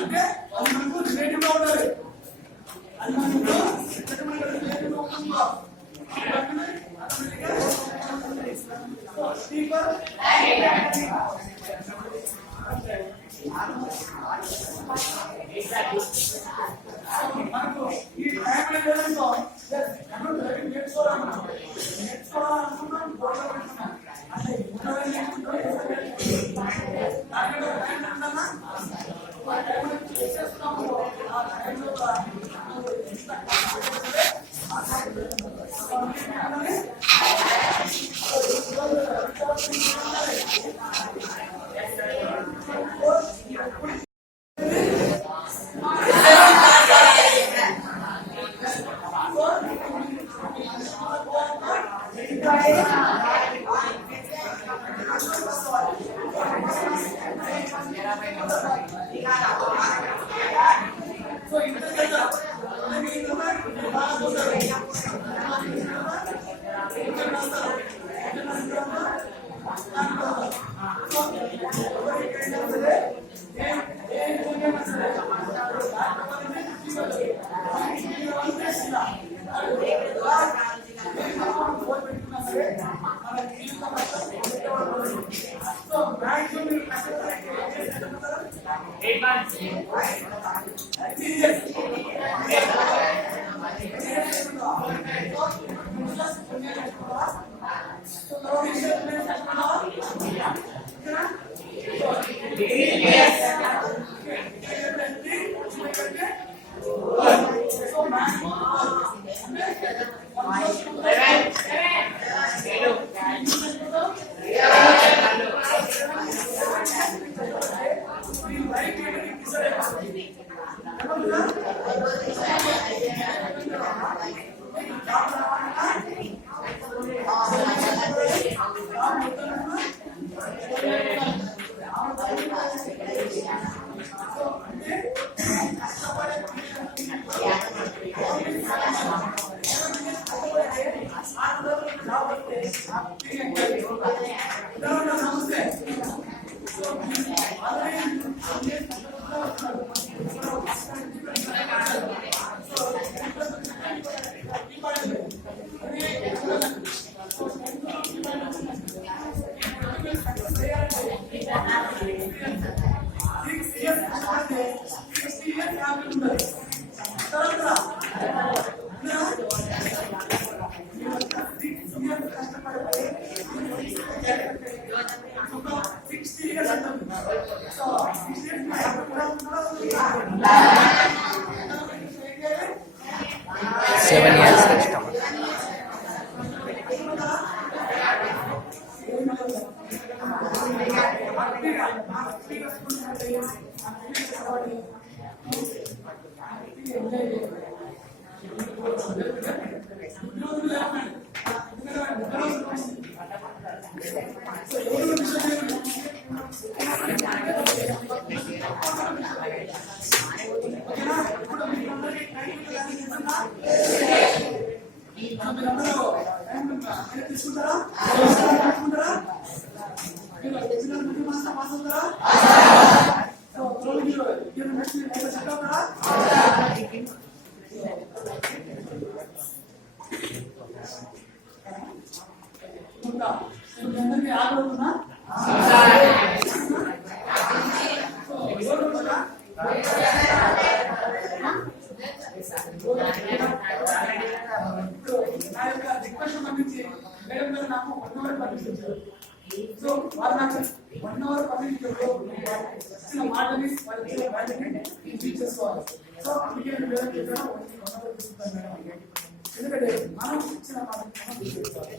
అంటే అది మనకు రిలేటివ్ గా ఉండాలి. అది మనకు రిలేటివ్ గా ఉంటుందో మనకు ఈ టైంలో ఏదంటో నేర్చుకోవాలనుకున్నాం అంటే so Seven years customer. So వాళ్ళు నాకు 1 అవర్ ఇచ్చిన మాటని వాళ్ళు తీసుకోవాలి. సో అందుకే నేను వేరే చెప్పాను 1 అవర్ తీసుకుంటాను మేడం. ఎందుకంటే మనం ఇచ్చిన మాటని తీసుకోవాలి.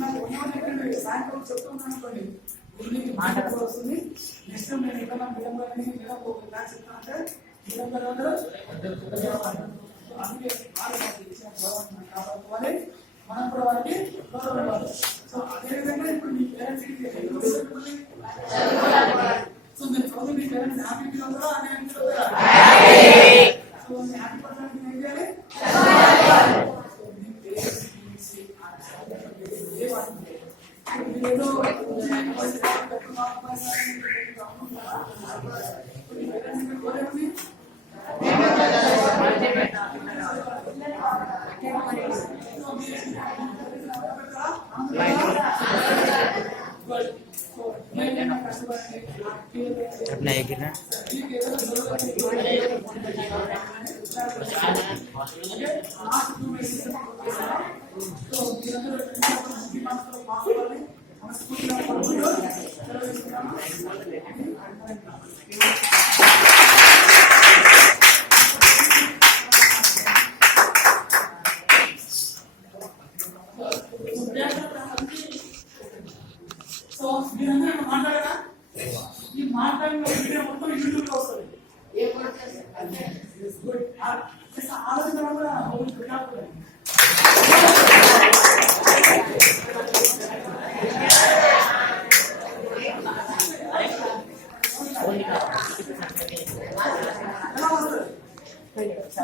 నాకు 1 అవర్ చెప్పండి, సాయంత్రం చెప్తున్నాను అనుకోండి, దీనికి మాట వస్తుంది. నెక్స్ట్ నేను ఎక్కడ విధంగా లేదా ఒక క్లాస్ చెప్తానంటే విధంగా అందుకే కాపాడుకోవాలి, మనం కూడా వారికి గౌరవం ఇవ్వాలి. సో అదేవిధంగా ఇప్పుడు మీ పేరెంట్స్ సో మీరు చదువు మీ పేరెంట్స్ హ్యాపీ ఫీల్ అవుతారా అని అనుకుంటారా? సో హ్యాపీ పర్సన్ ఏం చేయాలి? ఏదో अपना एक गिरना సో మీరందరూ మాట్లాడరా? ఈ మాట్లాడిన వీడియో మొత్తం యూట్యూబ్ లో వస్తుంది. ఆలోచన కూడా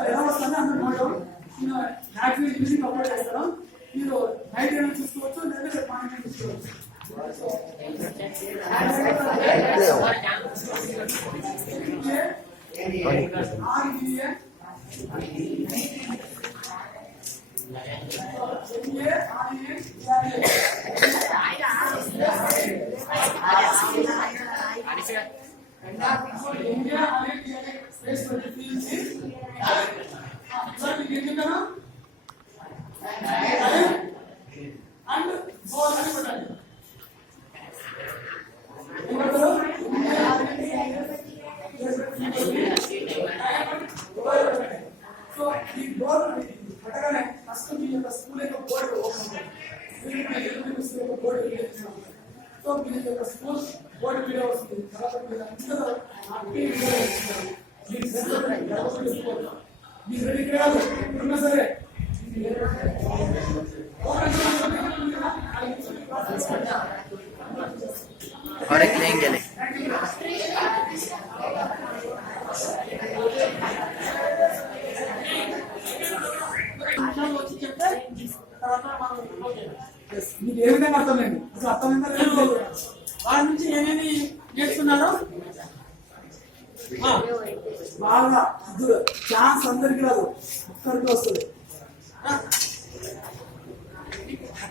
ఎలా వస్తుంది అన్నమాట. యాక్చువల్లీ మ్యూజిక్ అప్లోడ్ చేస్తాను, మీరు నైట్ ఏమైనా చూసుకోవచ్చు లేదా పాయింట్ చూసుకోవచ్చు. ఇండియా అనేది స్పేస్ ప్రతిఫలించి సార్ మీకు ఎందుకన్నా అండ్ ఫోర్ అని పెట్టండి. సో ఈ డోర్ పెట్టగానే ఫస్ట్ మీ యొక్క స్కూల్ యొక్క బోర్డు ఓపెన్ బోర్డు. సో మీ యొక్క స్కూల్ బోర్డు వీడియో వస్తుంది. తర్వాత మీరు అందరూ మీరు రెడీ చేయాలి ఉన్నా సరే. और एक लेंगे ले వచ్చి చెప్తే తర్వాత మనం మీకు ఏ విధంగా అర్థమైంది, అసలు అర్థమైందా? వాళ్ళ నుంచి ఏమేమి నేర్చుకున్నారో బాగా ఛాన్స్ అందరికి రాదు, ఒక్కరికి వస్తుంది.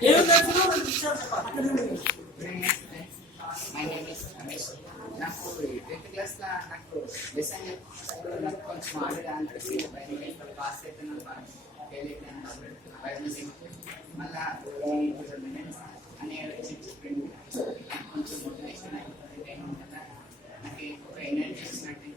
ఏమి నేర్చుకున్నారో My name is Ramesh. నాకు 10th క్లాస్ లో నాకు లెసన్ నాకు కొంచెం ఆడగా అనిపిస్తుంది. బయట పాస్ అయితే ఫెయిల్ అయిపోయాను బయోమెజిక్. మళ్ళా 2000 మినిట్స్ అని చెప్పింది. నాకు కొంచెం మోటివేషన్ అయిపోయింది. నాకు ఒక ఎనర్జీ ఇచ్చినట్టు.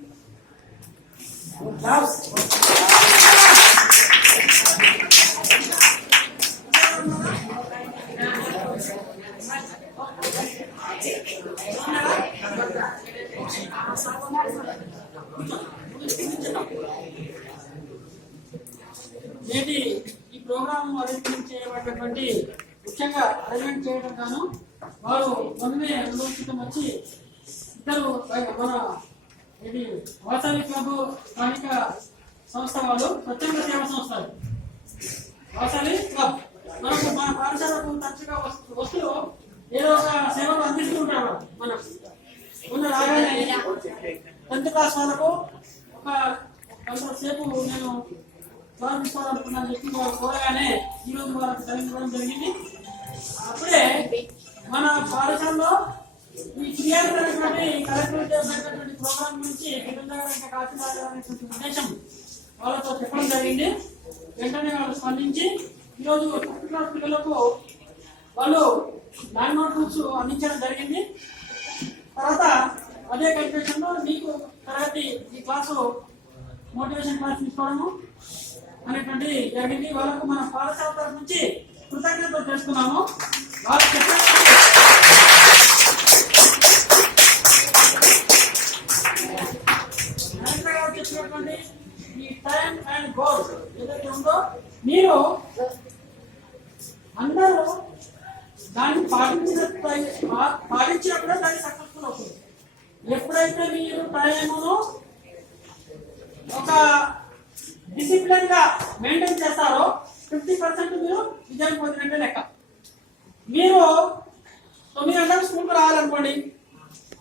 నేటి ఈ ప్రోగ్రామ్ అరేంజ్మెంట్ చేయబడినటువంటి ముఖ్యంగా అరేంజ్మెంట్ చేయడం గాను వారు మొన్ననే 2 రోజుల క్రితం వచ్చి ఇద్దరు మన ఇది వాసవి క్లబ్ స్థానిక సంస్థ వాళ్ళు స్వచ్ఛంద సేవా సంస్థలు వాసవి క్లబ్ మనకు మన పాఠశాలకు తరచుగా వస్తూ ఏదో ఒక సేవలు అందిస్తూ ఉంటారు. మనం మొన్న రాగానే 10th క్లాస్ వాళ్ళకు ఒక గంట సేపు నేను తీసుకోవాలనుకున్నాను చెప్పి కోరగానే ఈరోజు వాళ్ళకి తరలించడం జరిగింది. అప్పుడే మన పాఠశాలలో ఈ క్రియాత్మకమైనటువంటి కలెక్టర్ చేసినటువంటి ప్రోగ్రాం గురించి ఇంకా కాల్చినటువంటి ఉద్దేశం వాళ్ళతో చెప్పడం జరిగింది. వెంటనే వాళ్ళు స్పందించి ఈరోజు 10th క్లాస్ పిల్లలకు వాళ్ళు ల్యాండ్ నోట్ బుక్స్ అందించడం జరిగింది. తర్వాత అదే కండిషన్లో మీకు తరగతి ఈ క్లాసు మోటివేషన్ క్లాస్ తీసుకోవడము అనేటువంటి జరిగింది. వాళ్ళకు మన పాఠశాల తరఫు నుంచి కృతజ్ఞతలు చేసుకున్నాము. వాళ్ళు చెప్పినటువంటి ఈ టైం అండ్ గోల్ ఏదైతే ఉందో మీరు అందరూ దాన్ని పాటించినప్పుడే దాన్ని సక్సెస్ఫుల్ అవుతుంది. ఎప్పుడైతే మీరు టైమును ఒక డిసిప్లిన్ గా మెయింటైన్ చేస్తారో 50% మీరు విజయం పొందినట్టే లెక్క. మీరు 9 గంటలకు స్కూల్కి రావాలనుకోండి,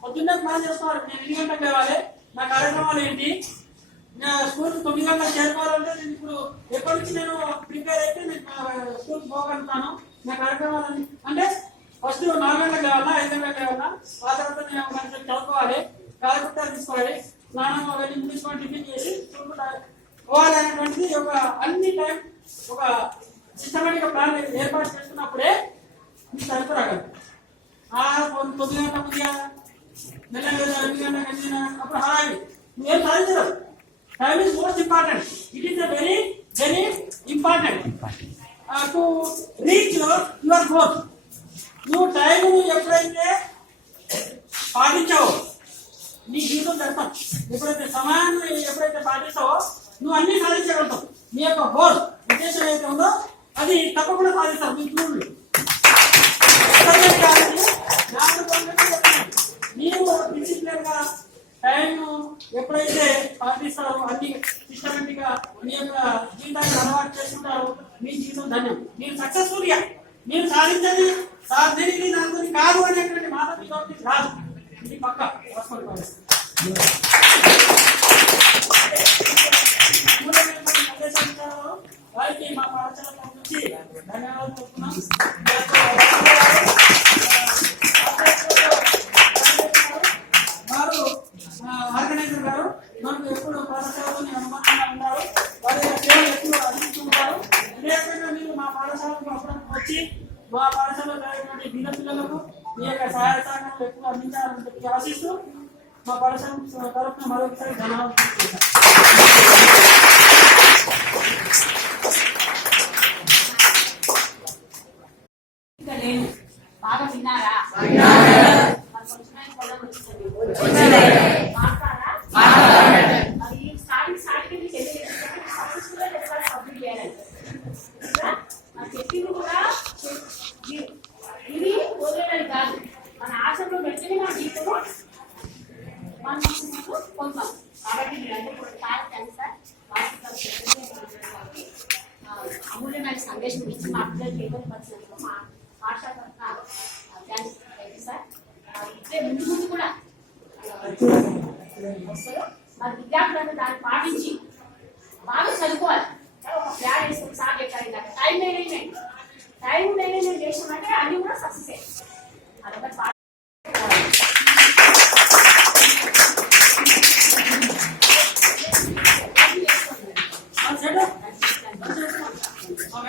పొద్దున్నే ప్లాన్ చేస్తున్నారు నేను 8 గంటలకు లేవాలి, నా కార్యక్రమాలు ఏంటి, నా స్కూల్ 9 గంటలకు చేరుకోవాలంటే నేను ఇప్పుడు ఎప్పటి నుంచి నేను ప్రిపేర్ అయితే నేను స్కూల్కి పోగలుగుతాను, నా కార్యక్రమాలు అంటే ఫస్ట్ 4 గంటలకు లేవాలా 5 గంటలకు లేవాలా, ఆ తర్వాత నేను 1 గంట చదువుకోవాలి, కాలకృత్యాలు తీసుకోవాలి, స్నానం వెళ్ళి తీసుకొని టిఫిన్ చేసి స్కూల్ పోవాలి అనేటువంటిది ఒక అన్ని టైం ఒక సిస్టమేటిక్ ప్లాన్ ఏర్పాటు చేసుకున్నప్పుడే మీకు సరిపోరాగలరు. 9 గంటల ముందుగా మెల్లగా 8 గంటలకు వెళ్ళిన అప్పుడు హాయి నువ్వేం సాధించరు. Time is most important. It is very very important to reach your goal. నువ్వు టైం ఎప్పుడైతే పాటించావో నీ జీవితం జరుగుతాం. ఎప్పుడైతే సమయాన్ని ఎప్పుడైతే పాటిస్తావో నువ్వు అన్ని సాధించగలుగుతావు. నీ యొక్క గోల్ ఉద్దేశం ఏదైతే ఉందో అది తప్పకుండా సాధిస్తావు. మీ చూడు నీవు డిసిప్లిన్ గా టైం ఎప్పుడైతే పాటిస్తారో అన్ని సిస్టమేటిక్ గా మీ యొక్క జీవితాన్ని అలవాటు చేసుకుంటారో మీ జీవితం ధన్యం. మీరు సక్సెస్ఫుల్ గా మీరు సాధించండి దీనికి నాకు కాదు అనేటువంటి మాట మీకు రాదు. ఇది పక్క రాసుకోవాలి. వారికి మా పాఠశాల నుంచి ధన్యవాదాలు చెప్తున్నాం. వారు మా పాఠశాలలో చదివేటువంటి బీద పిల్లలకు మీ యొక్క సహాయ సహకారాలు ఎక్కువ అందించాలని చెప్పి ఆశిస్తూ మా పాఠశాల తరఫున మరొకసారి ధన్యవాదాలు తెలియజేస్తాను. ఇంకా లేను బాగా విన్నారా మరి కొంచెమే పొలం వచ్చింది మాట్లాడారా మరి స్టార్టింగ్ సక్సెస్ఫుల్ గా చెప్పాలి సబ్మిట్ చేయాలండి మరి చెప్పింది కూడా ఇది వదిలేదని కాదు మన ఆశలో వెంటనే మన జీవితంలో మనం పొందాం కాబట్టి మీరంటే కూడా చాలా థ్యాంక్స్ సార్ అమూల్యమైన సందేశం ఇచ్చి మా పిల్లలు చేపట్టినందుకు మా పాఠశాల థ్యాంక్స్ సార్ ఇట్లే ముందు ముందు కూడా వస్తారు మరి విద్యార్థులను దాన్ని పాటించి బాగా చదువుకోవాలి ఒక ప్లాన్ వేసుకుని సార్ చెప్పారు టైం మేనేజ్మెంట్ చేసామంటే అన్ని కూడా సక్సెస్ అదొక